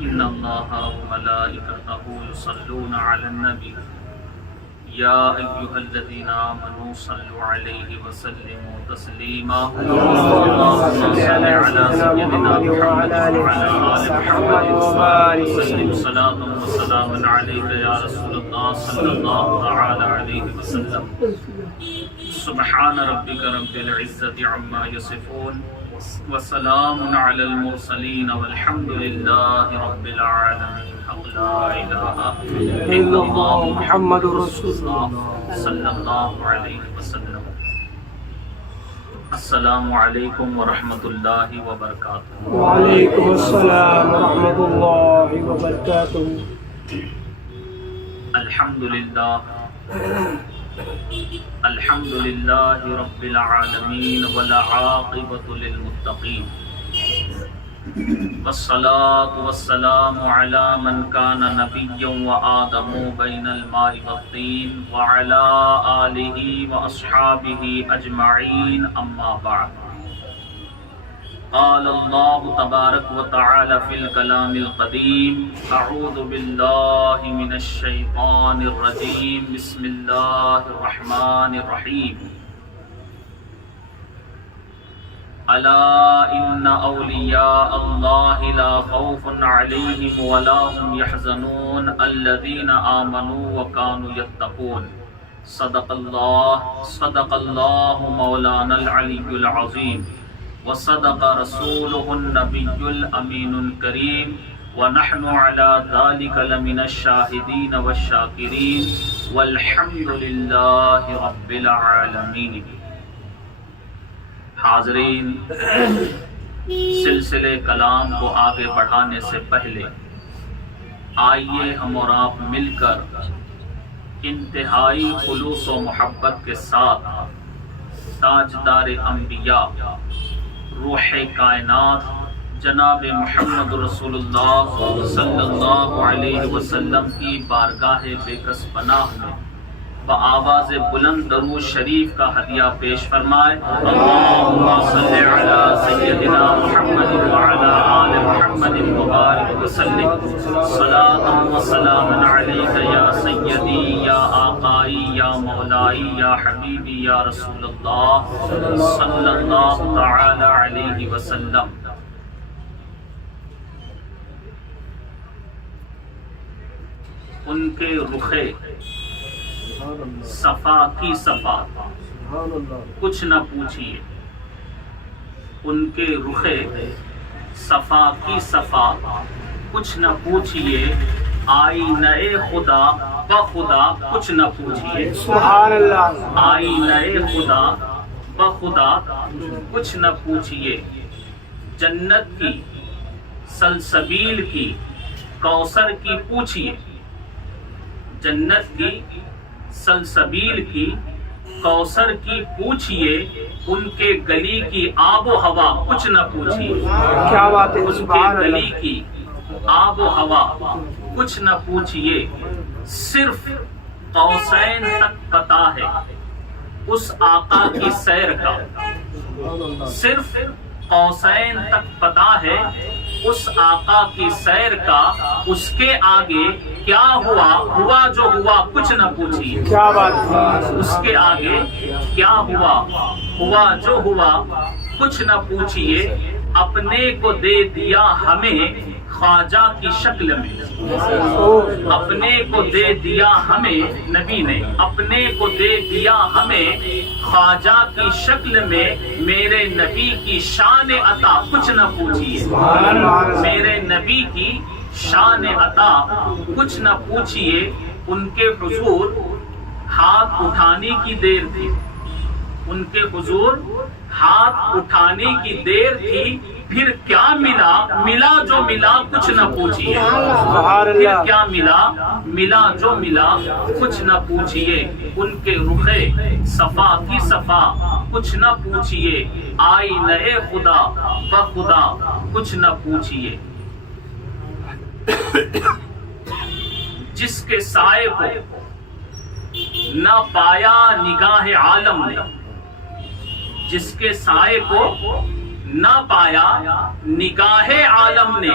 إن الله وملائكته يصلون على النبي يا أيها الذين آمنوا صلوا عليه وسلموا تسليما اللهم صل على سيدنا محمد وعلى آل محمد وسلم صلاة وسلاما عليك يا رسول الله صلى الله تعالى عليه وسلم سبحان ربك رب العزة عما يصفون وسلام على المرسلين والحمد لله رب العالمين لا إله إلا الله محمد رسول الله صلى الله عليه وسلم السلام علیکم ورحمۃ اللہ وبرکاتہ۔ وعلیکم السلام ورحمۃ اللہ وبرکاتہ۔ الحمد للہ رب العالمین والعاقبۃ للمتقین والصلاة والسلام على من كان نبيا وآدم بين الماء والطين وعلى آله وأصحابه أجمعين أما بعد قال الله تبارك وتعالى في الكلام القديم أعوذ بالله من الشيطان الرجيم بسم الله الرحمن الرحيم ألا إن أولياء الله لا خوف عليهم ولا هم يحزنون الذين آمنوا وكانوا يتقون صدق الله مولانا العلي العظيم وصدق رسوله النبي الأمين الكريم ونحن على ذلك لمن الشاهدين والشاكرين والحمد لله رب العالمين۔ حاضرین، سلسلے کلام کو آگے بڑھانے سے پہلے آئیے ہم اور آپ مل کر انتہائی خلوص و محبت کے ساتھ تاجدار انبیاء، روح کائنات جناب محمد رسول اللہ صلی اللہ علیہ وسلم کی بارگاہ بے کس پناہ میں بآواز بلند درود شریف کا ہدیہ پیش فرمائے۔ اللہم صل علی سیدنا محمد وعلی آل محمد وبارک وسلم صلاۃ و سلام علیک یا سیدی یا آقائی یا مولائی یا حبیبی یا رسول اللہ صلی اللہ تعالی علیہ وسلم۔ ان کے رخے صفا کی صفا کچھ نہ پوچھئے، ان کے رخے صفا کی صفا کچھ نہ پوچھئے، آئینہ خدا بخدا کچھ نہ پوچھئے، سبحان اللہ، آئینہ خدا بخدا کچھ نہ پوچھئے، جنت کی سلسبیل کی کوثر کی پوچھئے، جنت کی سلسبیل کی کوثر کی پوچھئے، ان کے گلی کی آب و ہوا کچھ نہ پوچھئے، کیا بات ہے، ان کے گلی کی آب و ہوا کچھ نہ پوچھئے، صرف قوسین تک پتہ ہے اس آقا کی سیر کا، صرف قوسین تک پتہ ہے اس آقا کی سیر کا، اس کے آگے کیا ہوا، ہوا جو ہوا کچھ نہ پوچھئے، کیا بات ہے، اس کے آگے کیا ہوا، ہوا جو ہوا کچھ نہ پوچھئے، اپنے کو دے دیا ہمیں خواجہ کی شکل میں، اپنے کو دے دیا ہمیں، نبی نے اپنے کو دے دیا ہمیں خواجہ کی شکل میں، میرے نبی کی شان عطا کچھ نہ پوچھئے، میرے نبی کی شان عطا کچھ نہ پوچھئے، ان کے حضور ہاتھ اٹھانے کی دیر تھی، ان کے حضور ہاتھ اٹھانے کی دیر تھی، پھر کیا ملا، ملا جو ملا کچھ نہ پوچھئے، پھر کیا ملا، ملا جو ملا کچھ نہ پوچھئے، ان کے رخے صفا کی صفا کچھ نہ پوچھئے، آئینہ خدا بخدا کچھ نہ پوچھئے، جس کے سائے کو نہ پایا نگاہ عالم نے، جس کے سائے کو نہ پایا نگاہ عالم نے،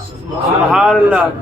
سبحان اللہ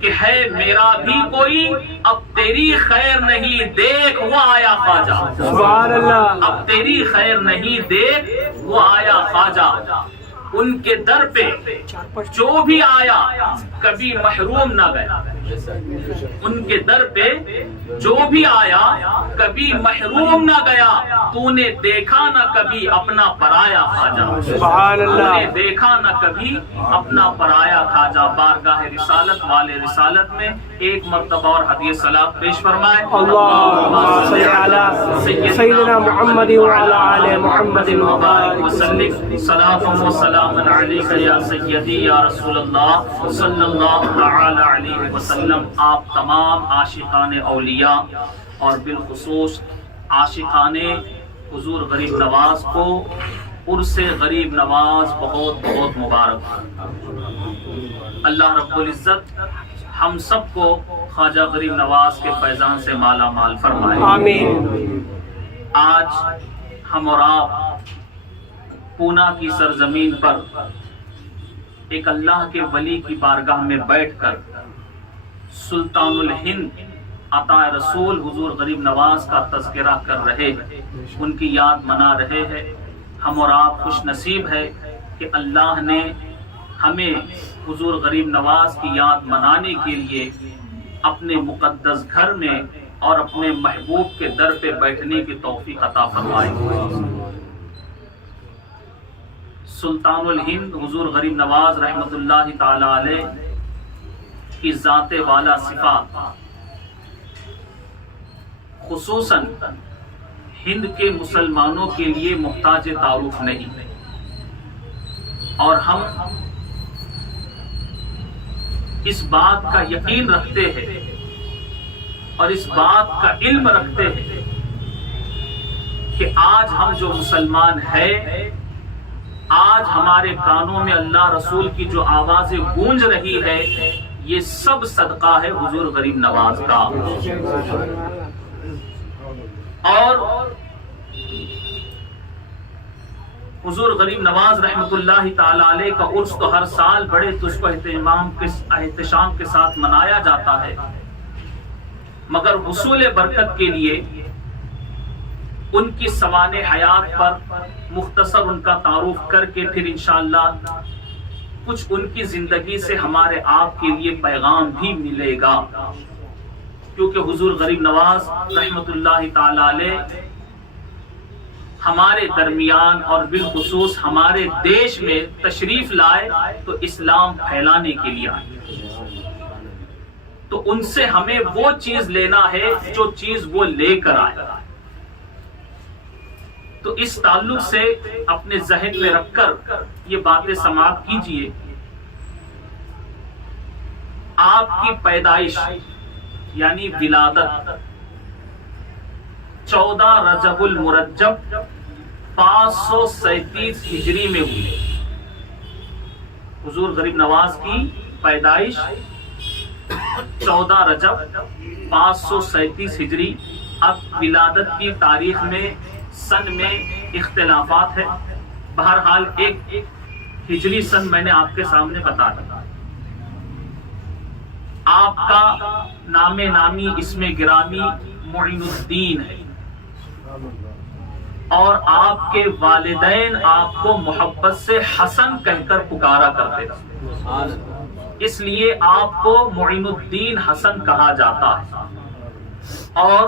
کہ ہے میرا بھی کوئی، اب تیری خیر نہیں دیکھ وہ آیا خواجہ، سبحان اللہ اب تیری خیر نہیں دیکھ وہ آیا خواجہ۔ ان کے در پہ جو بھی آیا کبھی محروم نہ گیا، ان کے در پہ جو بھی آیا کبھی محروم نہ گیا، تو نے دیکھا نہ کبھی اپنا پرایا خواجہ، سبحان تو اللہ نے دیکھا نہ کبھی اپنا پرایا خواجہ۔ بارگاہ رسالت والے رسالت میں ایک مرتبہ اور حدیث صلاۃ پیش فرمائے۔ اللهم صل على سيدنا محمد وعلى آل محمد وبارك وسلم صلاۃ و سلام علیک یا سیدی یا رسول اللہ صلی اللہ تعالی علیہ وسلم۔ آپ تمام عاشقان اولیاء اور بالخصوص عاشقان حضور غریب نواز کو عرس غریب نواز بہت بہت مبارک۔ اللہ رب العزت ہم سب کو خواجہ غریب نواز کے فیضان سے مالا مال فرمائے، آمین۔ آج ہم اور آپ پونا کی سرزمین پر ایک اللہ کے ولی کی بارگاہ میں بیٹھ کر سلطان الہند عطا رسول حضور غریب نواز کا تذکرہ کر رہے ہیں، ان کی یاد منا رہے ہیں۔ ہم اور آپ خوش نصیب ہے کہ اللہ نے ہمیں حضور غریب نواز کی یاد منانے کے لیے اپنے مقدس گھر میں اور اپنے محبوب کے در پہ بیٹھنے کی توفیق عطا فرمائی۔ سلطان الہند حضور غریب نواز رحمت اللہ تعالی علیہ کی ذات والا صفات خصوصاً ہند کے مسلمانوں کے لیے محتاج تعارف نہیں، اور ہم اس بات کا یقین رکھتے ہیں اور اس بات کا علم رکھتے ہیں کہ آج ہم جو مسلمان ہیں، آج ہمارے کانوں میں اللہ رسول کی جو آوازیں گونج رہی ہے، یہ سب صدقہ ہے حضور غریب نواز کا۔ اور حضور غریب نواز رحمت اللہ تعالی علیہ کا عرس تو ہر سال بڑے تجھ کو احتشام کے ساتھ منایا جاتا ہے، مگر حصول برکت کے لیے ان کی سوانح حیات پر مختصر ان کا تعارف کر کے پھر انشاءاللہ کچھ ان کی زندگی سے ہمارے آپ کے لیے پیغام بھی ملے گا، کیونکہ حضور غریب نواز رحمت اللہ تعالی علیہ ہمارے درمیان اور بالخصوص ہمارے دیش میں تشریف لائے تو اسلام پھیلانے کے لیے آئے، تو ان سے ہمیں وہ چیز لینا ہے جو چیز وہ لے کر آئے۔ تو اس تعلق سے اپنے ذہن میں رکھ کر یہ باتیں سماعت کیجئے۔ آپ کی پیدائش یعنی ولادت 14 رجب المرجب 537 ہجری میں ہوئی۔ حضور غریب نواز کی پیدائش 14 رجب 537 ہجری۔ اب ولادت کی تاریخ میں سن میں اختلافات ہے، بہرحال ایک ہجری سن میں نے آپ کے سامنے بتا دیا۔ آپ کا نام نامی اسم گرامی معین الدین ہے، اور آپ کے والدین آپ کو محبت سے حسن کہہ کر پکارا کرتے تھے، اس لیے آپ کو معین الدین حسن کہا جاتا ہے۔ اور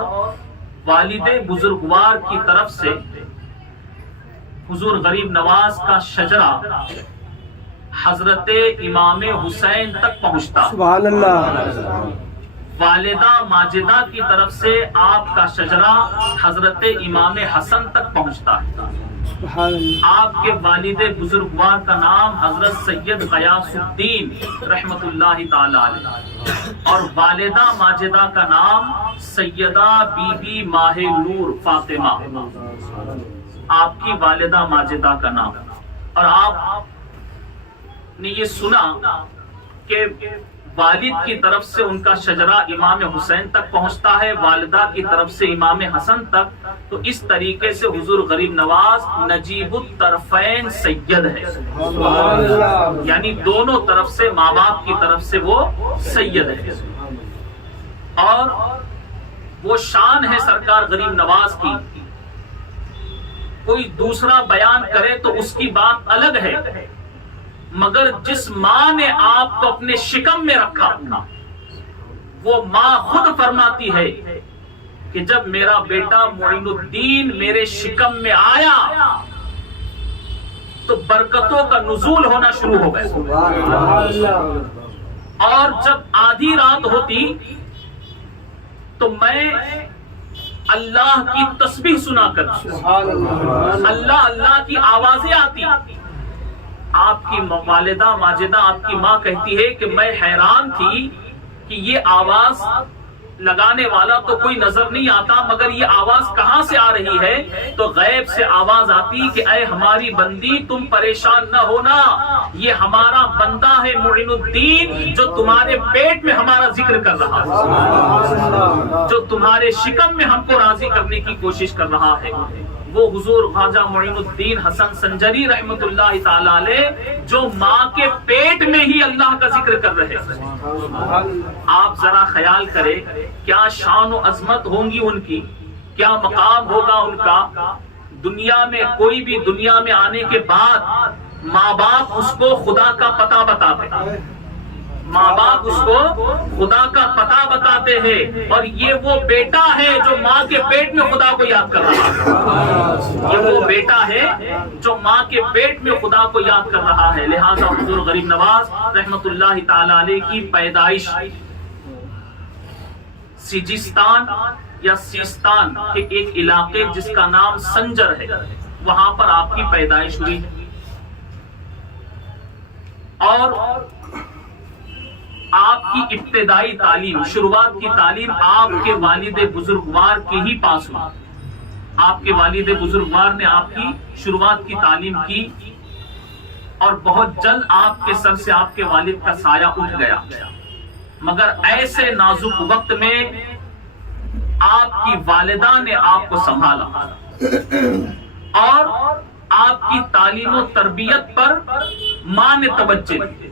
والد بزرگوار کی طرف سے حضور غریب نواز کا شجرہ حضرت امام حسین تک پہنچتا، سبحان اللہ۔ والدہ ماجدہ کی طرف سے آپ کا شجرہ حضرت امام حسن تک پہنچتا ہے۔ سبحان اللہ۔ آپ کے والد بزرگوار کا نام حضرت سید غیاث الدین رحمت اللہ تعالی علیہ، اور والدہ ماجدہ کا نام سیدہ بی بی ماہ نور فاطمہ، آپ کی والدہ ماجدہ کا نام۔ اور آپ نے یہ سنا کہ والد کی طرف سے ان کا شجرہ امام حسین تک پہنچتا ہے، والدہ کی طرف سے امام حسن تک، تو اس طریقے سے حضور غریب نواز نجیب الطرفین سید ہے، یعنی دونوں طرف سے، ماں باپ کی طرف سے وہ سید ہے۔ اور وہ شان ہے سرکار غریب نواز کی، کوئی دوسرا بیان کرے تو اس کی بات الگ ہے، مگر جس ماں نے آپ کو اپنے شکم میں رکھا، وہ ماں خود فرماتی ہے کہ جب میرا بیٹا معین الدین میرے شکم میں آیا تو برکتوں کا نزول ہونا شروع ہو گیا، اور جب آدھی رات ہوتی تو میں اللہ کی تسبیح سنا کرتا، اللہ اللہ کی آوازیں آتی۔ آپ کی والدہ ماجدہ، آپ کی ماں کہتی ہے کہ میں حیران تھی کہ یہ آواز لگانے والا تو کوئی نظر نہیں آتا، مگر یہ آواز کہاں سے آ رہی ہے؟ تو غیب سے آواز آتی کہ اے ہماری بندی تم پریشان نہ ہونا، یہ ہمارا بندہ ہے معین الدین جو تمہارے پیٹ میں ہمارا ذکر کر رہا ہے، جو تمہارے شکم میں ہم کو راضی کرنے کی کوشش کر رہا ہے۔ وہ حضور خواجہ معین الدین حسن سنجری رحمت اللہ تعالی علیہ جو ماں کے پیٹ میں ہی اللہ کا ذکر کر رہے ہیں۔ آپ ذرا خیال کریں کیا شان و عظمت ہوں گی ان کی، کیا مقام ہوگا ان کا۔ دنیا میں کوئی بھی دنیا میں آنے کے بعد ماں باپ اس کو خدا کا پتہ بتاتے ہیں، ماں باپ اس کو خدا کا پتہ بتاتے ہیں، اور یہ وہ بیٹا ہے جو ماں کے پیٹ میں خدا کو یاد کر رہا ہے، یہ وہ بیٹا ہے جو ماں کے پیٹ میں خدا کو یاد کر رہا ہے۔ لہذا حضور غریب نواز رحمت اللہ تعالی علیہ کی پیدائش سیجستان یا سیستان کے ایک علاقے جس کا نام سنجر ہے، وہاں پر آپ کی پیدائش ہوئی، اور آپ کی ابتدائی تعلیم، شروعات کی تعلیم آپ کے والد بزرگوار کے ہی پاس ہوئی۔ آپ کے والد بزرگوار نے آپ کی شروعات کی تعلیم کی، اور بہت جلد آپ کے سر سے آپ کے والد کا سایہ اٹھ گیا، مگر ایسے نازک وقت میں آپ کی والدہ نے آپ کو سنبھالا اور آپ کی تعلیم و تربیت پر ماں نے توجہ دی،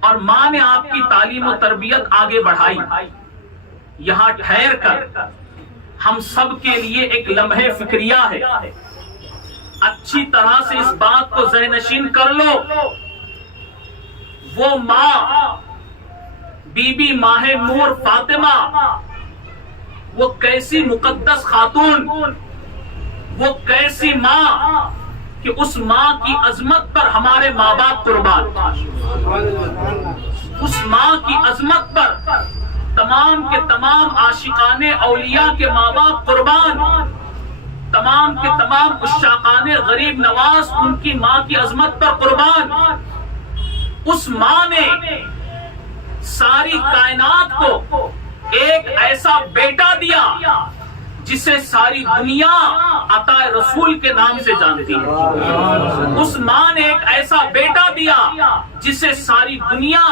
اور ماں نے آپ کی تعلیم و تربیت آگے بڑھائی۔ یہاں ٹھہر کر ہم سب کے لیے ایک لمحے فکریہ ہے، اچھی طرح سے اس بات کو ذہن نشین کر لو، وہ ماں بی بی ماہ نور فاطمہ، وہ کیسی مقدس خاتون، وہ کیسی ماں کہ اس ماں کی عظمت پر ہمارے ماں باپ قربان، اس ماں کی عظمت پر تمام کے تمام عاشقان اولیاء کے ماں باپ قربان، تمام کے تمام عشاقان غریب نواز ان کی ماں کی عظمت پر قربان۔ اس ماں نے ساری کائنات کو ایک ایسا بیٹا دیا جسے ساری دنیا عطا رسول کے نام سے جانتی ہے۔ اس ماں نے ایک ایسا بیٹا دیا جسے ساری دنیا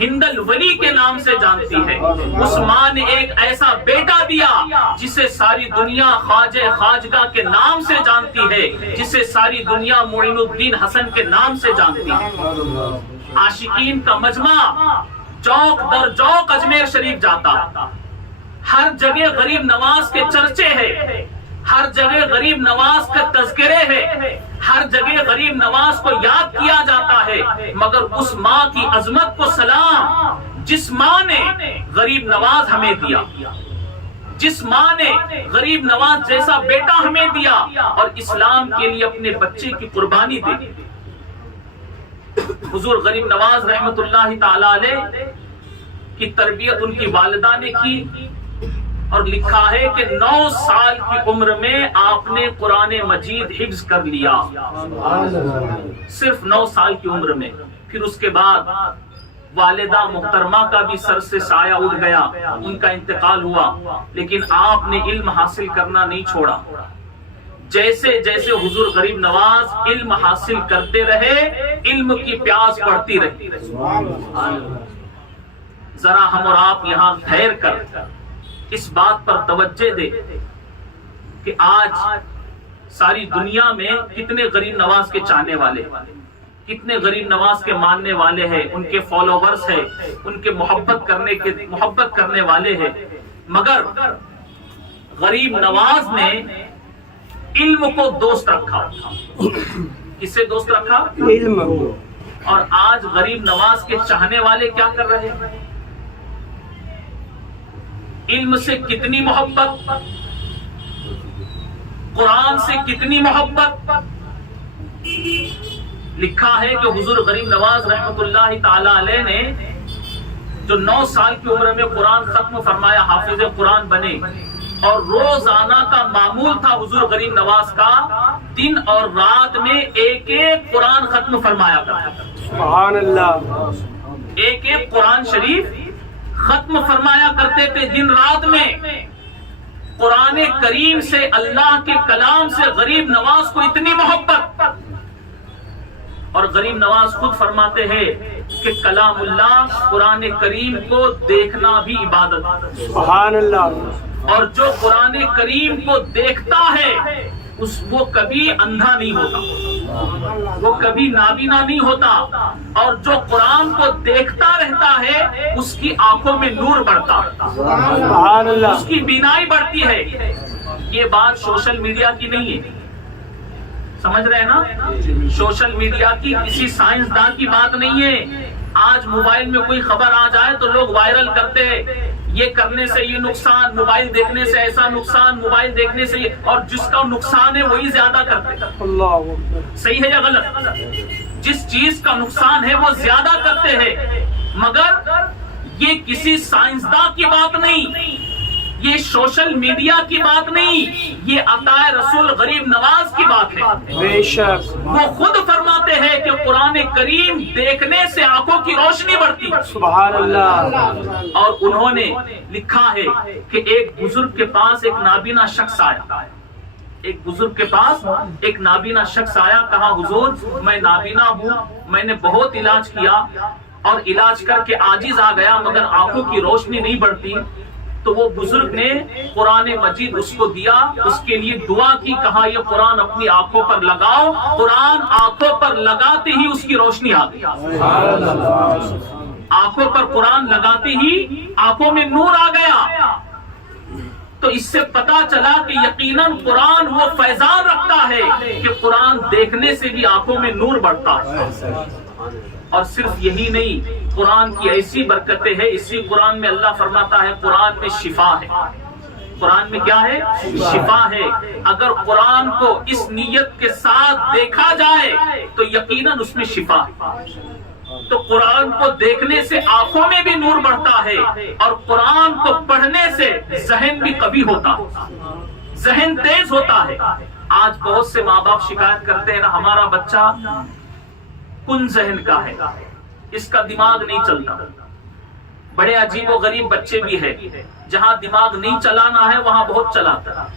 ہند الولی کے نام سے جانتی ہے۔ اس ماں نے ایک ایسا بیٹا دیا جسے ساری دنیا خواجہ خواجگاہ کے نام سے جانتی ہے، جسے ساری دنیا معین الدین حسن کے نام سے جانتی ہے۔ عاشقین کا مجمع چوک در چوک اجمیر شریف جاتا، ہر جگہ غریب نواز کے چرچے ہیں، ہر جگہ غریب نواز کے تذکرے ہیں، ہر جگہ غریب نواز کو یاد کیا جاتا ہے، مگر اس ماں کی عظمت کو سلام جس ماں نے غریب نواز ہمیں دیا، جس ماں نے غریب نواز جیسا بیٹا ہمیں دیا اور اسلام کے لیے اپنے بچے کی قربانی دی۔ حضور غریب نواز رحمت اللہ تعالی علیہ کی تربیت ان کی والدہ نے کی، اور لکھا ہے کہ 9 سال کی عمر میں آپ نے قرآن مجید حفظ کر لیا، صرف 9 سال کی عمر میں۔ پھر اس کے بعد والدہ محترمہ کا بھی سر سے سایہ اٹھ گیا، ان کا انتقال ہوا، لیکن آپ نے علم حاصل کرنا نہیں چھوڑا۔ جیسے جیسے حضور غریب نواز علم حاصل کرتے رہے علم کی پیاس بڑھتی رہی. ذرا ہم اور آپ یہاں ٹھہر کر اس بات پر توجہ دے کہ آج ساری دنیا میں کتنے غریب نواز کے چاہنے والے، کتنے غریب نواز کے ماننے والے ہیں، ان کے فالوورز ہیں، ان کے محبت کرنے والے ہیں، مگر غریب نواز نے علم کو دوست رکھا. کسے دوست رکھا؟ علم. اور آج غریب نواز کے چاہنے والے کیا کر رہے ہیں؟ علم سے کتنی محبت، قرآن سے کتنی محبت. لکھا ہے کہ حضور غریب نواز رحمت اللہ تعالی علیہ نے جو 9 سال کی عمر میں قرآن ختم فرمایا، حافظ قرآن بنے، اور روزانہ کا معمول تھا حضور غریب نواز کا دن اور رات میں ایک ایک قرآن ختم فرمایا کرتا. سبحان اللہ. ایک ایک قرآن شریف ختم فرمایا کرتے تھے دن رات میں. قرآن کریم سے، اللہ کے کلام سے غریب نواز کو اتنی محبت. اور غریب نواز خود فرماتے ہیں کہ کلام اللہ قرآن کریم کو دیکھنا بھی عبادت. سبحان اللہ. اور جو قرآن کریم کو دیکھتا ہے وہ کبھی اندھا نہیں ہوتا، وہ کبھی نابینا نہیں ہوتا. اور جو قرآن کو دیکھتا رہتا ہے اس کی آنکھوں میں نور بڑھتا ہے، سبحان اللہ. اس کی بینائی بڑھتی ہے. یہ بات سوشل میڈیا کی نہیں ہے، سمجھ رہے ہیں نا؟ سوشل میڈیا کی کسی سائنسدان کی بات نہیں ہے. آج موبائل میں کوئی خبر آ جائے تو لوگ وائرل کرتے ہیں، یہ کرنے سے یہ نقصان، موبائل دیکھنے سے ایسا نقصان، موبائل دیکھنے سے یہ، اور جس کا نقصان ہے وہی زیادہ کرتے ہیں. اللہ. صحیح ہے یا غلط؟ جس چیز کا نقصان ہے وہ زیادہ کرتے ہیں. مگر یہ کسی سائنسدان کی بات نہیں، یہ سوشل میڈیا کی بات نہیں، یہ عطا رسول غریب نواز کی بات ہے. بے شک. وہ خود فرماتے ہیں کہ قرآن کریم دیکھنے سے آنکھوں کی روشنی بڑھتی. سبحان اللہ. اور انہوں نے لکھا ہے کہ ایک بزرگ کے پاس ایک نابینا شخص آیا. ایک بزرگ کے پاس ایک نابینا شخص آیا، کہا حضور میں نابینا ہوں، میں نے بہت علاج کیا اور علاج کر کے عاجز آ گیا مگر آنکھوں کی روشنی نہیں بڑھتی. تو وہ بزرگ نے قرآن مجید اس کو دیا، اس کے لیے دعا کی، کہا یہ قرآن اپنی آنکھوں پر لگاؤ. قرآن آنکھوں پر لگاتے ہی اس کی روشنی آ گئی. آنکھوں پر قرآن لگاتے ہی آنکھوں میں نور آ گیا. تو اس سے پتا چلا کہ یقیناً قرآن وہ فیضان رکھتا ہے کہ قرآن دیکھنے سے بھی آنکھوں میں نور بڑھتا ہے. اور صرف یہی نہیں، قرآن کی ایسی برکتیں ہیں. اسی قرآن میں اللہ فرماتا ہے قرآن میں شفا ہے. قرآن میں کیا ہے؟ شفا ہے. اگر قرآن کو اس نیت کے ساتھ دیکھا جائے تو یقیناً اس میں شفا ہے. تو قرآن کو دیکھنے سے آنکھوں میں بھی نور بڑھتا ہے، اور قرآن کو پڑھنے سے ذہن بھی قوی ہوتا ہے، ذہن تیز ہوتا ہے. آج بہت سے ماں باپ شکایت کرتے ہیں نا، ہمارا بچہ کن ذہن کا ہے، اس کا دماغ نہیں چلتا. بڑے عجیب و غریب بچے بھی ہیں، جہاں دماغ نہیں چلانا ہے وہاں بہت چلاتا ہے،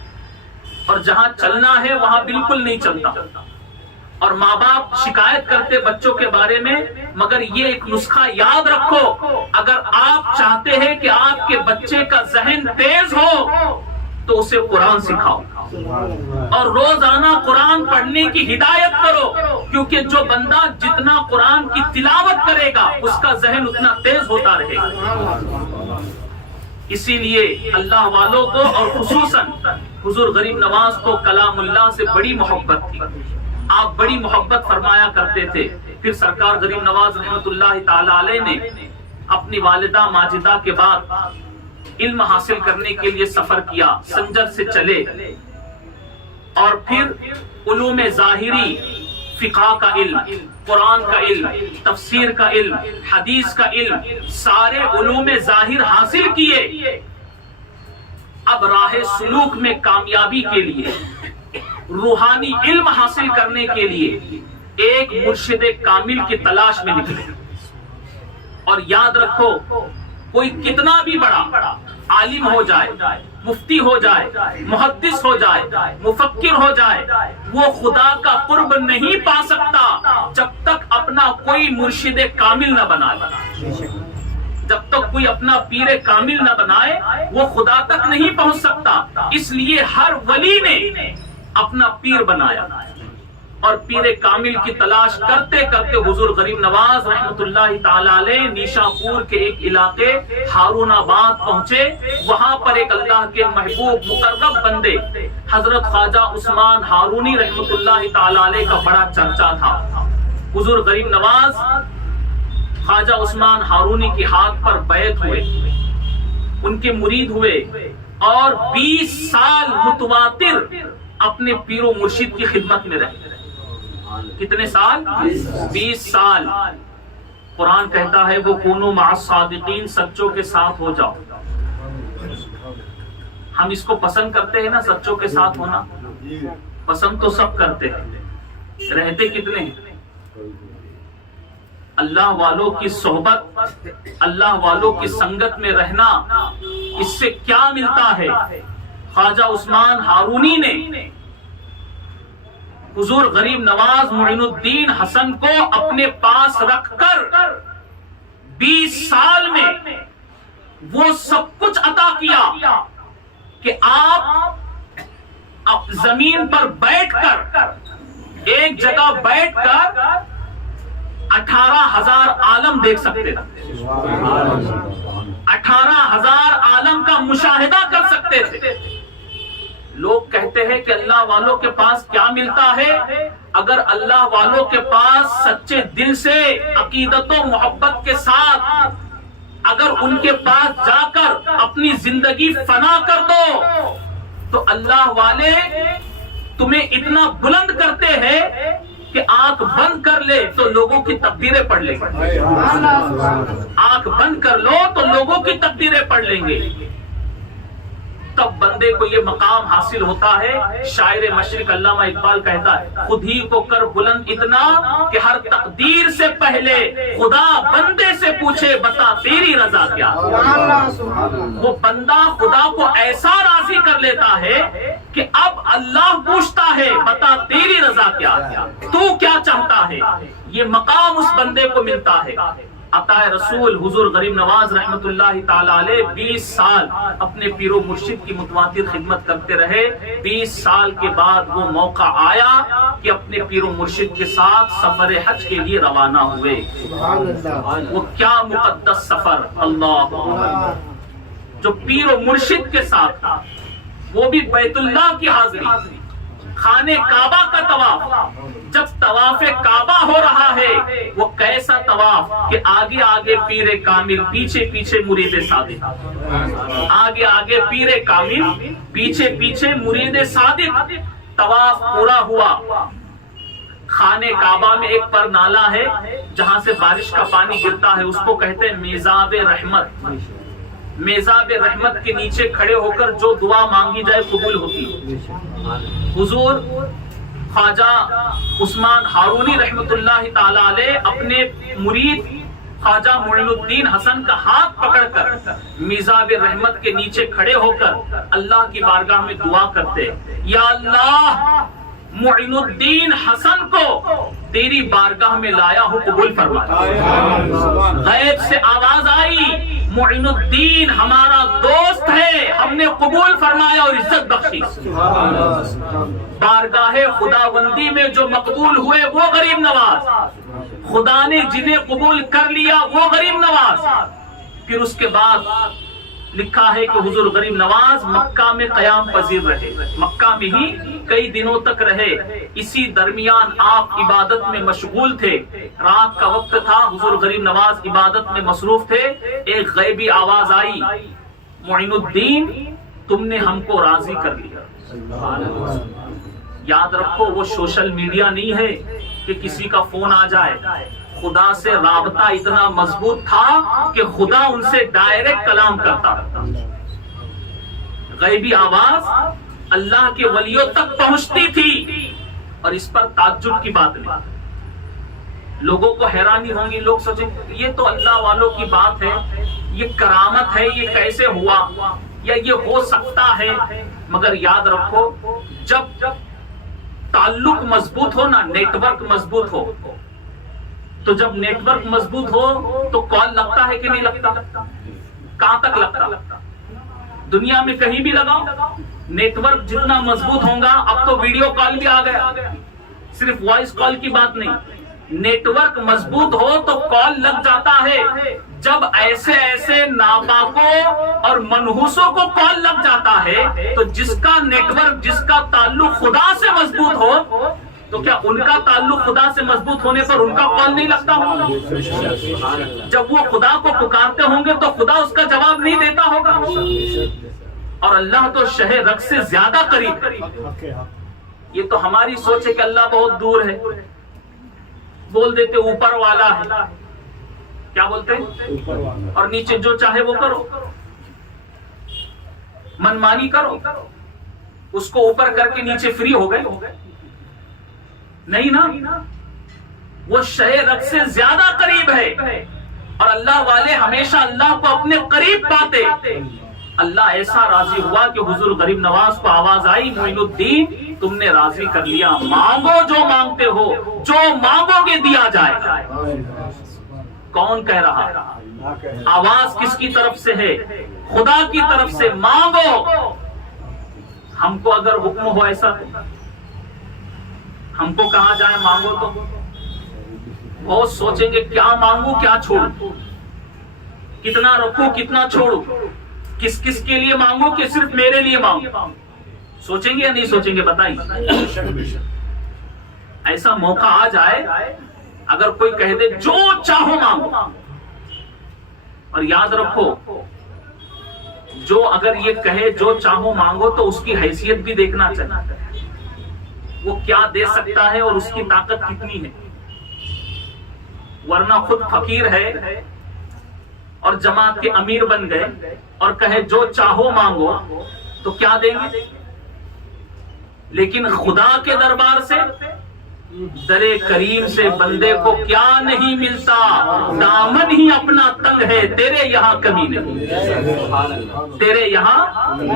اور جہاں چلنا ہے وہاں بالکل نہیں چلتا. اور ماں باپ شکایت کرتے بچوں کے بارے میں. مگر یہ ایک نسخہ یاد رکھو، اگر آپ چاہتے ہیں کہ آپ کے بچے کا ذہن تیز ہو تو اسے قرآن سکھاؤ اور روزانہ قرآن پڑھنے کی ہدایت کرو، کیونکہ جو بندہ جتنا قرآن کی تلاوت کرے گا اس کا ذہن اتنا تیز ہوتا رہے گا. اسی لیے اللہ والوں کو اور خصوصاً حضور غریب نواز کو کلام اللہ سے بڑی محبت تھی. آپ بڑی محبت فرمایا کرتے تھے. پھر سرکار غریب نواز رحمت اللہ تعالی علیہ نے اپنی والدہ ماجدہ کے بعد علم حاصل کرنے کے لیے سفر کیا. سنجر سے چلے اور پھر علوم ظاہری، فقہ کا علم، قرآن کا علم، تفسیر کا علم، حدیث کا علم، سارے علوم ظاہر حاصل کیے. اب راہ سلوک میں کامیابی کے لیے، روحانی علم حاصل کرنے کے لیے ایک مرشد کامل کی تلاش میں نکلے. اور یاد رکھو، کوئی کتنا بھی بڑا عالم ہو جائے، مفتی ہو جائے، محدث ہو جائے، مفکر ہو جائے، وہ خدا کا قرب نہیں پا سکتا جب تک اپنا کوئی مرشد کامل نہ بنائے۔ جب تک کوئی اپنا پیر کامل نہ بنائے وہ خدا تک نہیں پہنچ سکتا۔ اس لیے ہر ولی نے اپنا پیر بنایا، اور پیر کامل کی تلاش کرتے کرتے حضور غریب نواز رحمت اللہ تعالی علیہ نیشا پور کے ایک علاقے ہارون آباد پہنچے۔ وہاں پر ایک اللہ کے محبوب مقرب بندے حضرت خواجہ عثمان ہارونی رحمت اللہ تعالی علیہ کا بڑا چرچا تھا۔ حضور غریب نواز خواجہ عثمان ہارونی کے ہاتھ پر بیعت ہوئے، ان کے مرید ہوئے، اور 20 سال متواتر اپنے پیر و مرشد کی خدمت میں رہے۔ کتنے سال؟ 20 سال۔ قرآن کہتا ہے وہ کونوا مع الصادقین، سچوں کے ساتھ ہو جاؤ۔ ہم اس کو پسند کرتے ہیں نا، سچوں کے ساتھ ہونا پسند تو سب کرتے ہیں، رہتے کتنے ہیں؟ اللہ والوں کی صحبت، اللہ والوں کی سنگت میں رہنا، اس سے کیا ملتا ہے؟ خواجہ عثمان ہارونی نے حضور غریب نواز معین الدین حسن کو اپنے پاس رکھ کر 20 سال میں وہ سب کچھ عطا کیا کہ آپ زمین پر بیٹھ کر، ایک جگہ بیٹھ کر 18,000 عالم دیکھ سکتے تھے، 18,000 عالم کا مشاہدہ کر سکتے تھے۔ لوگ کہتے ہیں کہ اللہ والوں کے پاس کیا ملتا ہے؟ اگر اللہ والوں کے پاس سچے دل سے عقیدت و محبت کے ساتھ اگر ان کے پاس جا کر اپنی زندگی فنا کر دو تو اللہ والے تمہیں اتنا بلند کرتے ہیں کہ آنکھ بند کر لے تو لوگوں کی تقدیریں پڑھ لیں گے، آنکھ بند کر لو تو لوگوں کی تقدیریں پڑھ لیں گے۔ تب بندے کو یہ مقام حاصل ہوتا ہے۔ شاعر مشرق علامہ اقبال کہتا ہے خود ہی کو کر بلند اتنا کہ ہر تقدیر سے پہلے خدا بندے سے پوچھے بتا تیری رضا کیا۔ وہ بندہ خدا کو ایسا راضی کر لیتا ہے کہ اب اللہ پوچھتا ہے بتا تیری رضا کیا، تو کیا چاہتا ہے۔ یہ مقام اس بندے کو ملتا ہے۔ عطا رسول حضور غریب نواز رحمت اللہ تعالی علیہ 20 سال اپنے پیر و مرشد کی متواتر خدمت کرتے رہے۔ 20 سال کے بعد وہ موقع آیا کہ اپنے پیر و مرشد کے ساتھ سفر حج کے لیے روانہ ہوئے۔ وہ کیا مقدس سفر، اللہ جو پیر و مرشد کے ساتھ تھا، وہ بھی بیت اللہ کی حاضری، خانے کعبہ کا طواف۔ جب طواف کعبہ ہو رہا ہے وہ کیسا طواف کہ آگے آگے پیر کامل، پیچھے پیچھے مرید صادق، آگے آگے پیر کامل، پیچھے پیچھے مرید صادق۔ طواف پورا ہوا، خانے کعبہ میں ایک پر نالا ہے جہاں سے بارش کا پانی گرتا ہے، اس کو کہتے ہیں میزاب رحمت۔ میزاب رحمت کے نیچے کھڑے ہو کر جو دعا مانگی جائے قبول ہوتی ہے۔ حضور خواجہ عثمان ہارونی رحمت اللہ تعالی علیہ اپنے مرید خواجہ معین الدین حسن کا ہاتھ پکڑ کر میزاب رحمت کے نیچے کھڑے ہو کر اللہ کی بارگاہ میں دعا کرتے، یا اللہ معین الدین حسن کو تیری بارگاہ میں لایا ہوں، قبول فرما۔ غیب سے آواز آئی معین الدین ہمارا دوست ہے، ہم نے قبول فرمایا اور عزت بخشی۔ بارگاہ خداوندی میں جو مقبول ہوئے وہ غریب نواز، خدا نے جنہیں قبول کر لیا وہ غریب نواز۔ پھر اس کے بعد لکھا ہے کہ حضور غریب نواز مکہ میں قیام پذیر رہے، مکہ میں ہی کئی دنوں تک رہے۔ اسی درمیان آپ عبادت میں مشغول تھے، رات کا وقت تھا، حضور غریب نواز عبادت میں مصروف تھے۔ ایک غیبی آواز آئی، معین الدین تم نے ہم کو راضی کر لیا۔ یاد رکھو وہ سوشل میڈیا نہیں ہے کہ کسی کا فون آ جائے، خدا سے رابطہ اتنا مضبوط تھا کہ خدا ان سے ڈائریکٹ کلام کرتا رہتا۔ غیبی آواز اللہ کے ولیوں تک پہنچتی تھی، اور اس پر تعجب کی بات نہیں، لوگوں کو حیرانی ہوں گی، لوگ سوچیں یہ تو اللہ والوں کی بات ہے، یہ کرامت ہے، یہ کیسے ہوا یا یہ ہو سکتا ہے، مگر یاد رکھو جب تعلق مضبوط ہو نا، نیٹ ورک مضبوط ہو، تو جب نیٹ ورک مضبوط ہو تو کال لگتا ہے کہ نہیں لگتا؟ کہاں تک لگتا؟ دنیا میں کہیں بھی لگاؤ، نیٹ ورک جتنا مضبوط ہوگا، اب تو ویڈیو کال بھی آ گیا، صرف وائس کال کی بات نہیں، نیٹ ورک مضبوط ہو تو کال لگ جاتا ہے۔ جب ایسے ایسے ناپاکوں اور منحوسوں کو کال لگ جاتا ہے تو جس کا نیٹ ورک، جس کا تعلق خدا سے مضبوط ہو، تو کیا ان کا تعلق خدا سے مضبوط ہونے پر ان کا کال نہیں لگتا ہوگا؟ جب وہ خدا کو پکارتے ہوں گے تو خدا اس کا جواب نہیں دیتا ہوگا؟ اور اللہ تو شہ رگ سے زیادہ قریب ہے۔ یہ تو ہماری سوچ ہے کہ اللہ بہت دور ہے، بول دیتے اوپر والا ہے، کیا بولتے ہیں؟ اور نیچے جو چاہے وہ کرو، منمانی کرو، اس کو اوپر کر کے نیچے فری ہو گئے؟ نہیں نا، وہ شہ رگ سے زیادہ قریب ہے، اور اللہ والے ہمیشہ اللہ کو اپنے قریب پاتے۔ اللہ ایسا راضی ہوا کہ حضور غریب نواز کو آواز آئی، معین الدین تم نے راضی کر لیا، مانگو جو مانگتے ہو، جو مانگو گے دیا جائے گا۔ کون کہہ رہا ہے؟ آواز کس کی طرف سے ہے؟ خدا کی طرف سے، مانگو۔ ہم کو اگر حکم ہو ایسا، ہم کو کہا جائے مانگو تو بہت سوچیں گے، کیا مانگوں کیا چھوڑوں، کتنا رکھوں کتنا چھوڑوں، کس کس کے لیے مانگو کہ صرف میرے لیے مانگو؟ سوچیں گے یا نہیں سوچیں گے؟ بتائیے۔ ایسا موقع آ جائے، اگر کوئی کہہ دے جو چاہو مانگو، اور یاد رکھو جو اگر یہ کہے جو چاہو مانگو تو اس کی حیثیت بھی دیکھنا چاہیے، وہ کیا دے سکتا ہے اور اس کی طاقت کتنی ہے، ورنہ خود فقیر ہے اور جماعت کے امیر بن گئے اور کہے جو چاہو مانگو تو کیا دیں گے؟ لیکن خدا کے دربار سے، در کریم سے بندے کو کیا نہیں ملتا، دامن ہی اپنا تنگ ہے، تیرے یہاں کمی نہیں، تیرے یہاں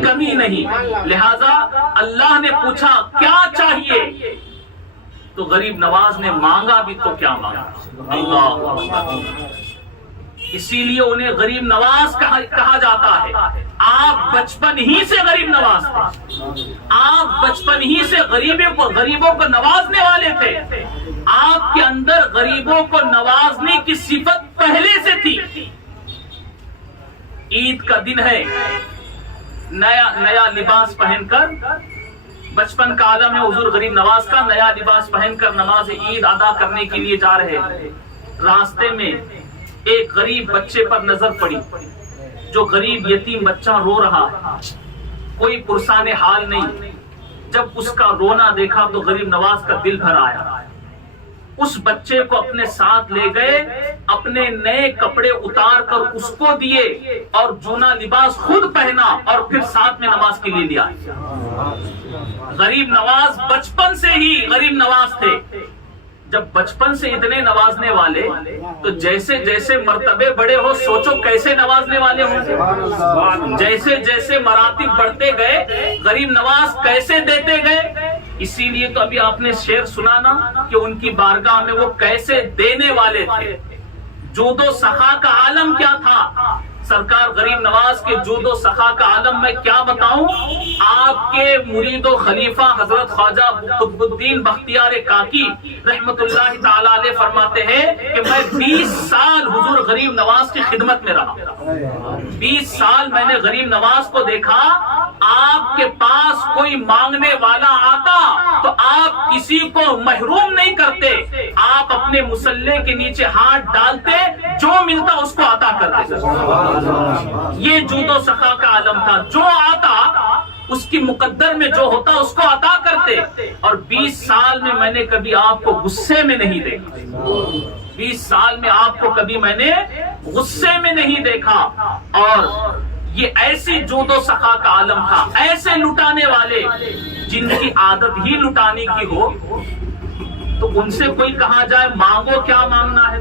کمی نہیں۔ لہذا اللہ نے پوچھا کیا چاہیے، تو غریب نواز نے مانگا بھی تو کیا مانگا، اللہ، اسی لیے انہیں غریب نواز کہا جاتا ہے۔ آپ بچپن ہی سے غریب نواز تھے، آپ بچپن ہی سے غریبوں کو نوازنے والے تھے، آپ کے اندر غریبوں کو نوازنے کی صفت پہلے سے تھی۔ عید کا دن ہے، نیا لباس پہن کر، بچپن کا عالم ہے حضور غریب نواز کا، نیا لباس پہن کر نماز عید ادا کرنے کے لیے جا رہے، راستے میں ایک غریب بچے پر نظر پڑی، جو غریب یتیم بچہ رو رہا، کوئی پرسان حال نہیں۔ جب اس کا رونا دیکھا تو غریب نواز کا دل بھر آیا، اس بچے کو اپنے ساتھ لے گئے، اپنے نئے کپڑے اتار کر اس کو دیے اور جونا لباس خود پہنا اور پھر ساتھ میں نماز کے لیے لیا۔ غریب نواز بچپن سے ہی غریب نواز تھے۔ جب بچپن سے اتنے نوازنے والے تو جیسے جیسے مرتبے بڑے ہو، سوچو کیسے نوازنے والے ہوں، جیسے جیسے مراتب بڑھتے گئے غریب نواز کیسے دیتے گئے۔ اسی لیے تو ابھی آپ نے شعر سنا نا کہ ان کی بارگاہ میں وہ کیسے دینے والے تھے۔ جود و سخا کا عالم کیا تھا، سرکار غریب نواز کے جود و سخا کا عالم میں کیا بتاؤں۔ آپ کے مرید و خلیفہ حضرت خواجہ قطب الدین بختیار کاکی رحمت اللہ تعالی علیہ فرماتے ہیں کہ میں 20 سال حضور غریب نواز کی خدمت میں رہا، 20 سال میں نے غریب نواز کو دیکھا۔ آپ کے پاس کوئی مانگنے والا آتا تو آپ کسی کو محروم نہیں کرتے، آپ اپنے مصلے کے نیچے ہاتھ ڈالتے، جو ملتا اس کو عطا کرتے۔ یہ جود و سخا کا عالم تھا، جو آتا اس کی مقدر میں جو ہوتا اس کو عطا کرتے۔ اور 20 سال میں میں نے کبھی آپ کو غصے میں نہیں دیکھا، 20 سال میں آپ کو کبھی میں نے غصے میں نہیں دیکھا۔ اور یہ ایسی جود و سخا کا عالم تھا، ایسے لٹانے والے جن کی عادت ہی لٹانے کی ہو، تو ان سے کوئی کہا جائے مانگو کیا مانگنا ہے،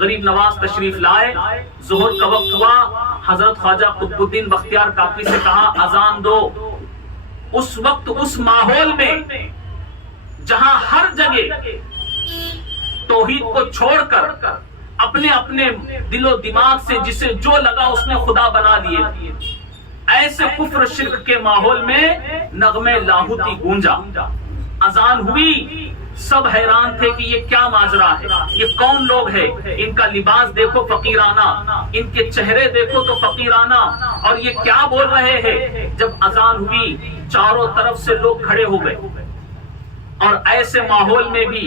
غریب نواز تشریف لائے، ظہر کا وقت ہوا، حضرت خواجہ قطب الدین بختیار کاکڑی سے کہا اذان دو۔ اس وقت اس ماحول میں جہاں ہر جگہ توحید کو چھوڑ کر اپنے اپنے دل و دماغ سے جسے جو لگا اس نے خدا بنا لیے، ایسے کفر شرک کے ماحول میں نغمے لاہوتی گونجا، اذان ہوئی، سب حیران تھے کہ یہ کیا ماجرا ہے، یہ کون لوگ ہیں، ان کا لباس دیکھو فقیرانہ، ان کے چہرے دیکھو تو فقیرانہ، اور یہ کیا بول رہے ہیں۔ جب اذان ہوئی چاروں طرف سے لوگ کھڑے ہو گئے، اور ایسے ماحول میں بھی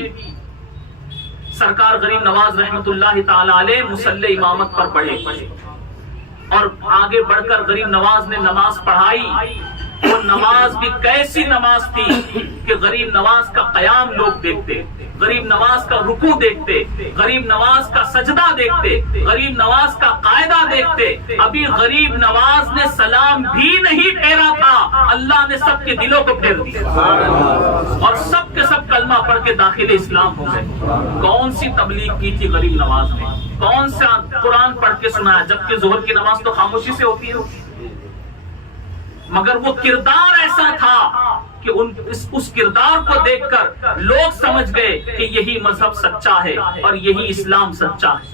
سرکار غریب نواز رحمت اللہ تعالی علیہ مصلی امامت پر پڑھے، اور آگے بڑھ کر غریب نواز نے نماز پڑھائی۔ وہ نماز بھی کیسی نماز تھی کہ غریب نواز کا قیام لوگ دیکھتے، غریب نواز کا رکوع دیکھتے، غریب نواز کا سجدہ دیکھتے، غریب نواز کا قاعدہ دیکھتے۔ ابھی غریب نواز نے سلام بھی نہیں پھیرا تھا، اللہ نے سب کے دلوں کو پھیر دیا، اور سب کے سب کلمہ پڑھ کے داخل اسلام ہو گئے۔ کون سی تبلیغ کی تھی غریب نواز نے، کون سا قرآن پڑھ کے سنایا، جبکہ ظہر کی نماز تو خاموشی سے ہوتی ہے، مگر وہ کردار ایسا تھا کہ اس کردار کو دیکھ کر لوگ سمجھ گئے کہ یہی مذہب سچا ہے اور یہی اسلام سچا ہے۔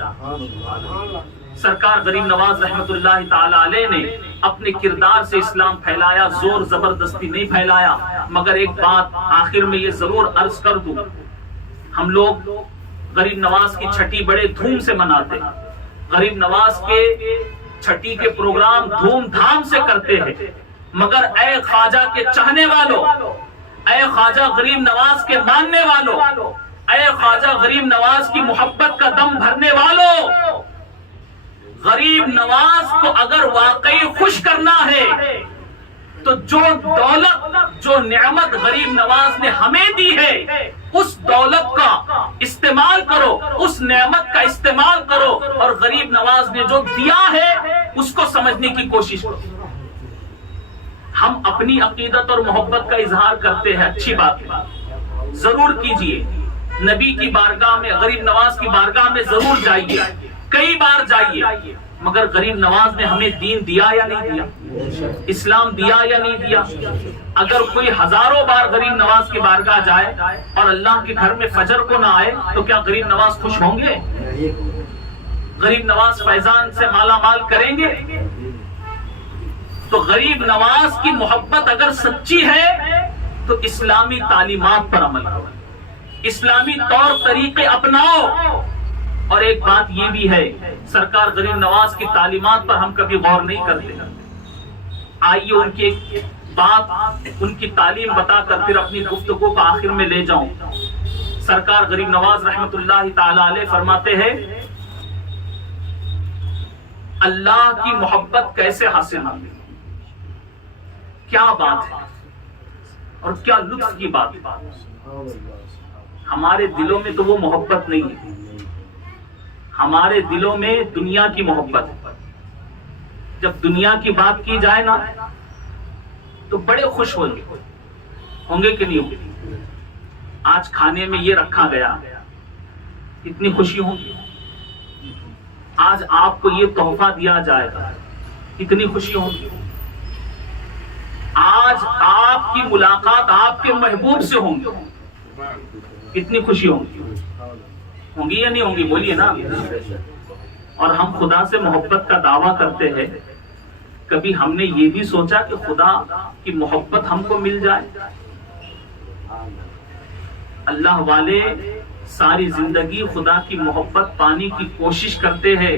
سرکار غریب نواز رحمت اللہ تعالی علیہ نے اپنے کردار سے اسلام پھیلایا، زور زبردستی نہیں پھیلایا۔ مگر ایک بات آخر میں یہ ضرور عرض کر دوں، ہم لوگ غریب نواز کی چھٹی بڑے دھوم سے مناتے، غریب نواز کے چھٹی کے پروگرام دھوم دھام سے کرتے ہیں، مگر اے خواجہ کے چاہنے والوں، اے خواجہ غریب نواز کے ماننے والوں، اے خواجہ غریب نواز کی محبت کا دم بھرنے والوں، غریب نواز کو اگر واقعی خوش کرنا ہے تو جو دولت، جو نعمت غریب نواز نے ہمیں دی ہے، اس دولت کا استعمال کرو، اس نعمت کا استعمال کرو، اور غریب نواز نے جو دیا ہے اس کو سمجھنے کی کوشش کرو۔ ہم اپنی عقیدت اور محبت کا اظہار کرتے ہیں، اچھی بات ہے، ضرور کیجئے، نبی کی بارگاہ میں، غریب نواز کی بارگاہ میں ضرور جائیے، کئی بار جائیے، مگر غریب نواز نے ہمیں دین دیا یا نہیں دیا، اسلام دیا یا نہیں دیا؟ اگر کوئی ہزاروں بار غریب نواز کی بارگاہ جائے اور اللہ کے گھر میں فجر کو نہ آئے تو کیا غریب نواز خوش ہوں گے؟ غریب نواز فیضان سے مالا مال کریں گے؟ تو غریب نواز کی محبت اگر سچی ہے تو اسلامی تعلیمات پر عمل کرو، اسلامی طور طریقے اپناؤ۔ اور ایک بات یہ بھی ہے، سرکار غریب نواز کی تعلیمات پر ہم کبھی غور نہیں کرتے۔ آئیے ان کی ایک بات، ان کی تعلیم بتا کر پھر اپنی گفتگو کو آخر میں لے جاؤں۔ سرکار غریب نواز رحمت اللہ تعالی علیہ فرماتے ہیں، اللہ کی محبت کیسے حاصل ہوگی؟ کیا بات ہے اور کیا لطف کی بات ہے۔ ہمارے دلوں میں تو وہ محبت نہیں ہے، ہمارے دلوں میں دنیا کی محبت ہے۔ جب دنیا کی بات کی جائے نا تو بڑے خوش ہوں گے کہ نہیں ہوں گے؟ آج کھانے میں یہ رکھا گیا، کتنی خوشی ہوگی۔ آج آپ کو یہ تحفہ دیا جائے گا، کتنی خوشی ہوگی۔ آج آپ کی ملاقات آپ کے محبوب سے ہوں گی، کتنی خوشی ہوگی یا نہیں ہوگی؟ بولیے نا۔ اور ہم خدا سے محبت کا دعویٰ کرتے ہیں، کبھی ہم نے یہ بھی سوچا کہ خدا کی محبت ہم کو مل جائے؟ اللہ والے ساری زندگی خدا کی محبت پانے کی کوشش کرتے ہیں،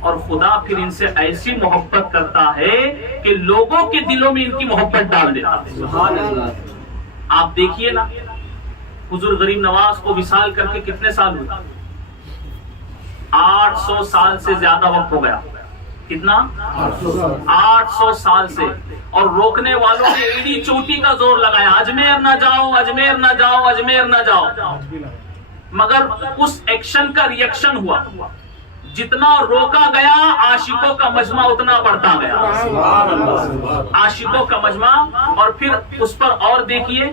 اور خدا پھر ان سے ایسی محبت کرتا ہے کہ لوگوں کے دلوں میں ان کی محبت ڈال دیتا ہے۔ آپ دیکھیے نا، حضور غریب نواز کو وصال کر کے کتنے سال ہوئے؟ 800 سال سے زیادہ وقت ہو گیا۔ کتنا؟ 800 سال سے۔ اور روکنے والوں نے ایڑی چوٹی کا زور لگایا، اجمیر نہ جاؤ، اجمیر نہ جاؤ، اجمیر نہ جاؤ، مگر اس ایکشن کا ری ایکشن ہوا۔ جتنا روکا گیا عاشقوں کا مجمع اتنا بڑھتا گیا، عاشقوں کا مجمع۔ اور پھر اس پر اور دیکھیے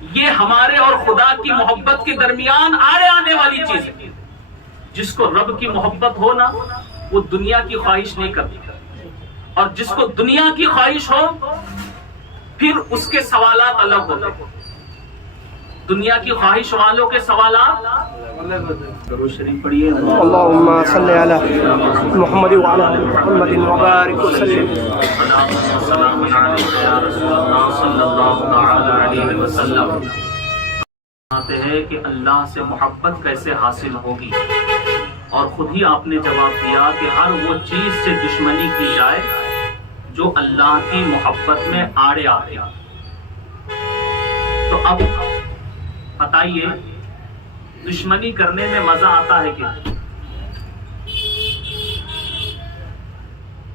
یہ ہمارے اور خدا کی محبت کے درمیان آڑے آنے والی چیز ہے. جس کو رب کی محبت ہو نا وہ دنیا کی خواہش نہیں کرتی، اور جس کو دنیا کی خواہش ہو پھر اس کے سوالات الگ ہوتے ہیں. دنیا کی خواہش والوں کے سوالات درود شریف پڑھیے. اللهم صل على محمد وعلى آل محمد وبارك وسلم. السلام علیکم یا رسول اللہ صلی اللہ تعالی علیہ وسلم. آتے ہیں کہ اللہ سے محبت کیسے حاصل ہوگی، اور خود ہی آپ نے جواب دیا کہ ہر وہ چیز سے دشمنی کی جائے جو اللہ کی محبت میں آڑے آتے ہیں. تو اب بتائیے دشمنی کرنے میں مزہ آتا ہے کیا؟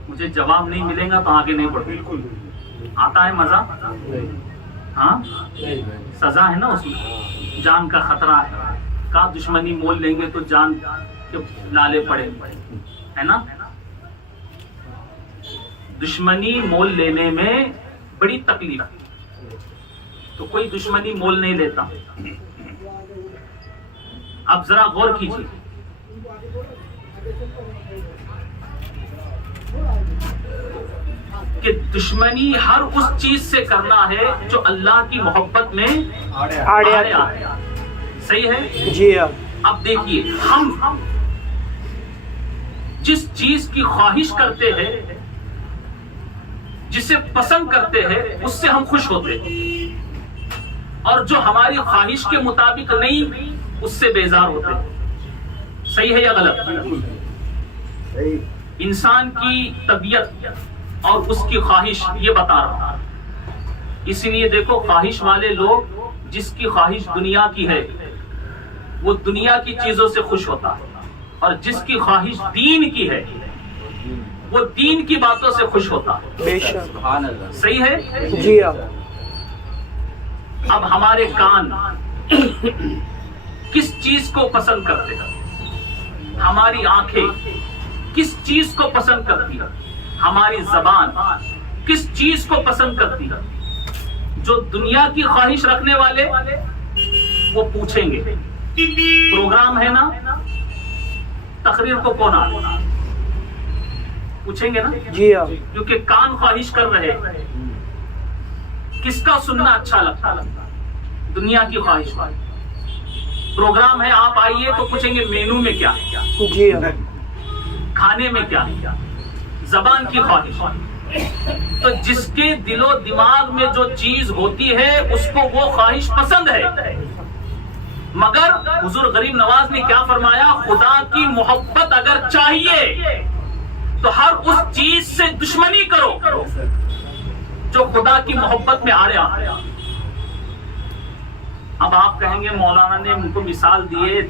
مجھے جواب نہیں ملے گا تو آگے نہیں بڑھوں. آتا ہے مزہ؟ ہاں سزا ہے نا اس میں، جان کا خطرہ ہے. کا دشمنی مول لیں گے تو جان کے لالے پڑے ہے نا. دشمنی مول لینے میں بڑی تکلیف، تو کوئی دشمنی مول نہیں لیتا. اب ذرا غور کیجیے، کہ دشمنی ہر اس چیز سے کرنا ہے جو اللہ کی محبت میں آڑے آتے. صحیح ہے جی ہاں. اب دیکھیے، ہم جس چیز کی خواہش کرتے ہیں، جسے پسند کرتے ہیں، اس سے ہم خوش ہوتے ہیں، اور جو ہماری خواہش کے مطابق نہیں اس سے بیزار ہوتے ہیں. صحیح ہے یا غلط؟ انسان کی طبیعت اور اس کی خواہش یہ بتا رہا ہے. اسی لیے دیکھو، خواہش والے لوگ جس کی خواہش دنیا کی ہے وہ دنیا کی چیزوں سے خوش ہوتا ہے، اور جس کی خواہش دین کی ہے وہ دین کی باتوں سے خوش ہوتا ہے. بے شک. صحیح ہے جی ہاں. اب ہمارے کان کس چیز کو پسند کرتے ہیں؟ ہماری آنکھیں کس چیز کو پسند کرتی ہے؟ ہماری زبان کس چیز کو پسند کرتی ہے؟ جو دنیا کی خواہش رکھنے والے وہ پوچھیں گے پروگرام ہے نا، تقریر کو کون آ رہا؟ پوچھیں گے نا. جی ہاں. کیونکہ کان خواہش کر رہے کس کا سننا اچھا لگتا؟ دنیا کی خواہش والی. پروگرام ہے، آپ آئیے تو پوچھیں گے مینو میں کیا ہے، جی ہاں. کھانے میں کیا ہے. زبان کی خواہش. تو جس کے دل و دماغ میں جو چیز ہوتی ہے اس کو وہ خواہش پسند ہے. مگر حضور غریب نواز نے کیا فرمایا؟ خدا کی محبت اگر چاہیے تو ہر اس چیز سے دشمنی کرو جو خدا کی محبت میں آڑے آ. اب آپ کہیں گے مولانا نے ان کو مثال دیے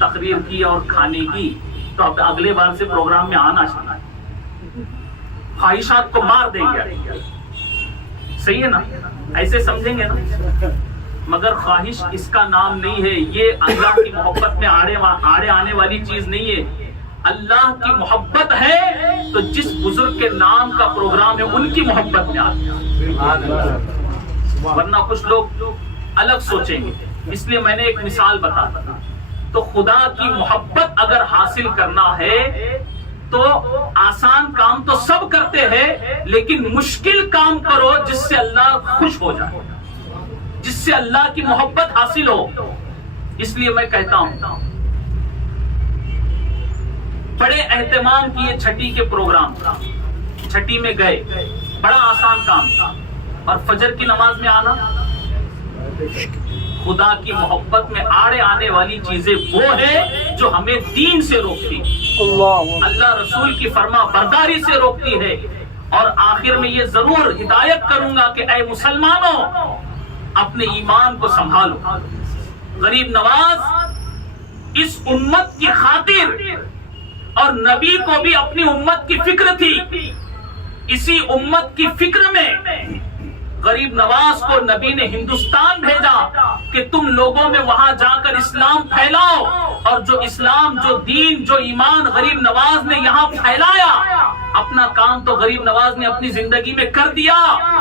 تقریر کی اور کھانے کی، تو اب اگلے بار سے پروگرام میں آنا چاہیے، خواہشات کو مار دیں گے. صحیح ہے نا؟ ایسے سمجھیں گے نا. مگر خواہش اس کا نام نہیں ہے، یہ اللہ کی محبت میں آڑے آنے والی چیز نہیں ہے. اللہ کی محبت ہے تو جس بزرگ کے نام کا پروگرام ہے ان کی محبت میں آتے ہیں، ورنہ کچھ لوگ الگ سوچیں گے. اس لیے میں نے ایک مثال بتا دی. تو خدا کی محبت اگر حاصل کرنا ہے تو آسان کام تو سب کرتے ہیں، لیکن مشکل کام کرو جس سے اللہ خوش ہو جائے، جس سے اللہ کی محبت حاصل ہو. اس لیے میں کہتا ہوں بڑے اہتمام کیے چھٹی کے پروگرام، چھٹی میں گئے، بڑا آسان کام تھا. اور فجر کی نماز میں آنا، خدا کی محبت میں آڑے آنے والی چیزیں وہ ہے جو ہمیں دین سے روکتی، اللہ رسول کی فرما برداری سے روکتی ہے. اور آخر میں یہ ضرور ہدایت کروں گا کہ اے مسلمانوں اپنے ایمان کو سنبھالو. غریب نواز اس امت کی خاطر، اور نبی کو بھی اپنی امت کی فکر تھی، اسی امت کی فکر میں غریب نواز کو نبی نے ہندوستان بھیجا کہ تم لوگوں میں وہاں جا کر اسلام پھیلاؤ. اور جو اسلام، جو دین، جو ایمان غریب نواز نے یہاں پھیلایا اپنا کام تو غریب نواز نے اپنی زندگی میں کر دیا،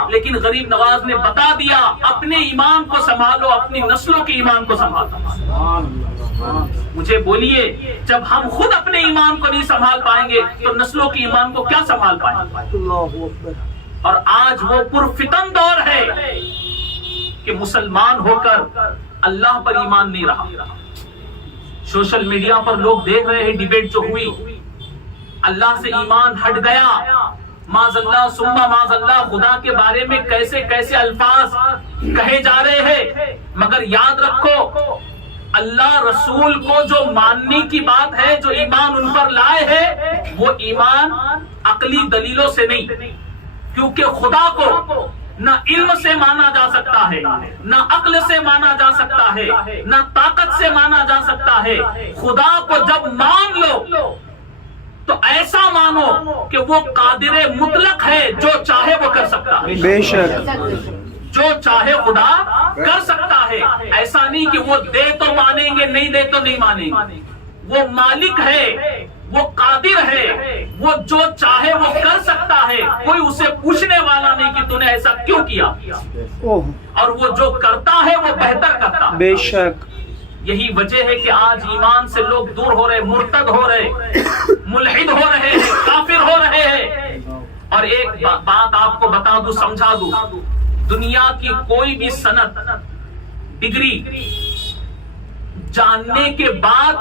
لیکن غریب نواز نے بتا دیا اپنے ایمان کو سنبھالو، اپنی نسلوں کے ایمان کو سنبھالو۔ مجھے بولیے، جب ہم خود اپنے ایمان کو نہیں سنبھال پائیں گے تو نسلوں کے ایمان کو کیا سنبھال پائیں گے؟ اللہ اکبر۔ اور آج وہ پرفتن دور ہے کہ مسلمان ہو کر اللہ پر ایمان نہیں رہا۔ سوشل میڈیا پر لوگ دیکھ رہے ہیں ڈیبیٹ جو ہوئی، اللہ سے ایمان ہٹ گیا، معاذ اللہ ثم معاذ اللہ، خدا کے بارے میں کیسے کیسے الفاظ کہے جا رہے ہیں۔ مگر یاد رکھو، اللہ رسول کو جو ماننے کی بات ہے، جو ایمان ان پر لائے ہیں، وہ ایمان عقلی دلیلوں سے نہیں، کیونکہ خدا کو نہ علم سے مانا جا سکتا ہے، نہ عقل سے مانا جا سکتا ہے، نہ طاقت سے مانا جا سکتا ہے۔ خدا کو جب مان لو تو ایسا مانو کہ وہ قادر مطلق ہے، جو چاہے وہ کر سکتا ہے، بے شک جو چاہے خدا کر سکتا ہے۔ ایسا نہیں کہ وہ دے تو مانیں گے، نہیں دے تو نہیں مانیں گے۔ وہ مالک ہے، وہ قادر ہے، وہ جو چاہے وہ کر سکتا ہے، کوئی اسے پوچھنے والا نہیں کہ تو نے ایسا کیوں کیا، اور وہ جو کرتا ہے وہ بہتر کرتا ہے۔ بے شک یہی وجہ ہے کہ آج ایمان سے لوگ دور ہو رہے، مرتد ہو رہے، ملحد ہو رہے ہیں، کافر ہو رہے ہیں۔ اور ایک بات آپ کو بتا دوں، سمجھا دوں، دنیا کی کوئی بھی صنعت، ڈگری جاننے کے بعد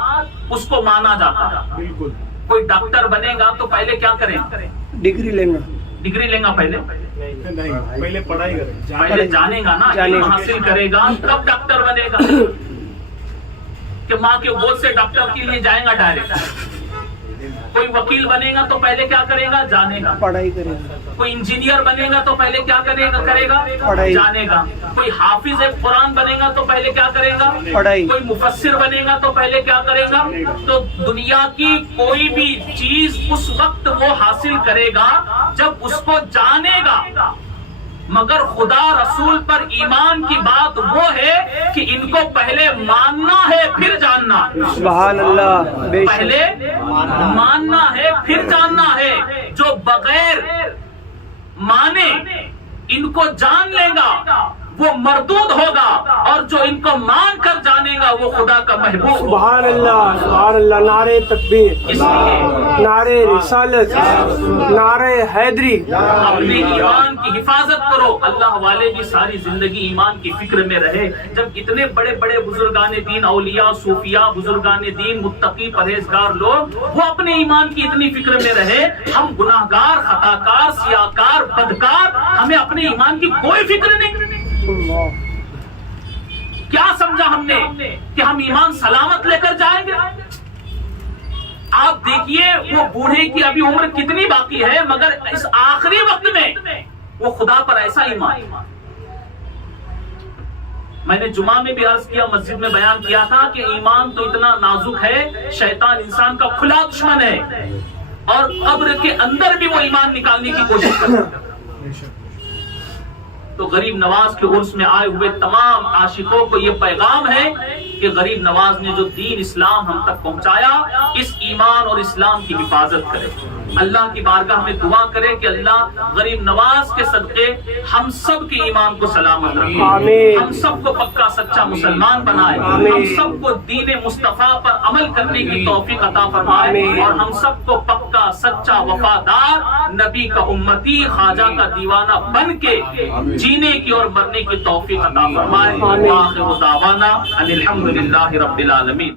اس کو مانا جاتا ہے۔ بالکل، کوئی ڈاکٹر بنے گا تو پہلے کیا کریں؟ ڈگری لیں گا، ڈگری لیں گا پہلے پہلے پڑھائی کریں، پہلے جانے گا نا، علم حاصل کرے گا تب ڈاکٹر بنے گا۔ کہ ماں کے گود سے ڈاکٹر کے لیے جائے گا ڈائریکٹ۔ کوئی وکیل بنے گا تو پہلے کیا کرے گا؟ جانے گا۔ پڑھائی کریں گا۔ کوئی انجینئر بنے گا تو پہلے کیا کرے گا؟ پڑھائی۔ جانے گا۔ کوئی حافظ قرآن بنے گا تو پہلے کیا کرے گا؟ پڑھائی۔ کوئی مفسر بنے گا تو پہلے کیا کرے گا؟ تو دنیا کی کوئی بھی چیز اس وقت وہ حاصل کرے گا جب اس کو جانے گا۔ مگر خدا رسول پر ایمان کی بات وہ ہے کہ ان کو پہلے ماننا ہے پھر جاننا۔ سبحان اللہ، بے شک پہلے ماننا ہے پھر جاننا ہے۔ جو بغیر مانے ان کو جان لے گا وہ مردود ہوگا، اور جو ان کو مان کر جانے گا وہ خدا کا محبوب ہوگا۔ سبحان اللہ، سبحان اللہ، نعرہ تکبیر، اس لیے نعرہ رسالت، نعرہ حیدری۔ اپنے ایمان کی حفاظت کرو۔ اللہ والے بھی ساری زندگی ایمان کی فکر میں رہے۔ جب اتنے بڑے بڑے بزرگان دین، اولیاء، صوفیاء، بزرگان دین، متقی، پرہیزگار لوگ، وہ اپنے ایمان کی اتنی فکر میں رہے، ہم گناہگار، خطاکار، سیاہکار، بدکار، ہمیں اپنے ایمان کی کوئی فکر نہیں۔ کیا سمجھا ہم نے کہ ہم ایمان سلامت لے کر جائیں گے؟ آپ دیکھیے وہ بوڑھے کی ابھی عمر کتنی باقی ہے، مگر اس آخری وقت میں وہ خدا پر ایسا ایمان۔ میں نے جمعہ میں بھی عرض کیا، مسجد میں بیان کیا تھا کہ ایمان تو اتنا نازک ہے، شیطان انسان کا کھلا دشمن ہے، اور قبر کے اندر بھی وہ ایمان نکالنے کی کوشش کرتا ہے۔ تو غریب نواز کے عرس میں آئے ہوئے تمام عاشقوں کو یہ پیغام ہے کہ غریب نواز نے جو دین اسلام ہم تک پہنچایا، اس ایمان اور اسلام کی حفاظت کرے۔ اللہ کی بارگاہ میں دعا کرے کہ اللہ غریب نواز کے صدقے ہم سب کے ایمان کو سلامت رکھے، آمین۔ ہم سب کو پکا سچا مسلمان بنائے، آمین۔ ہم سب کو دین مصطفیٰ پر عمل کرنے کی توفیق عطا فرمائے، آمین۔ اور ہم سب کو پکا سچا وفادار نبی کا امتی، خواجہ کا دیوانہ بن کے جینے کی اور مرنے کی توفیق عطا فرمائے۔ آمین۔ وآخر دعوانا ان الحمدللہ رب العالمین۔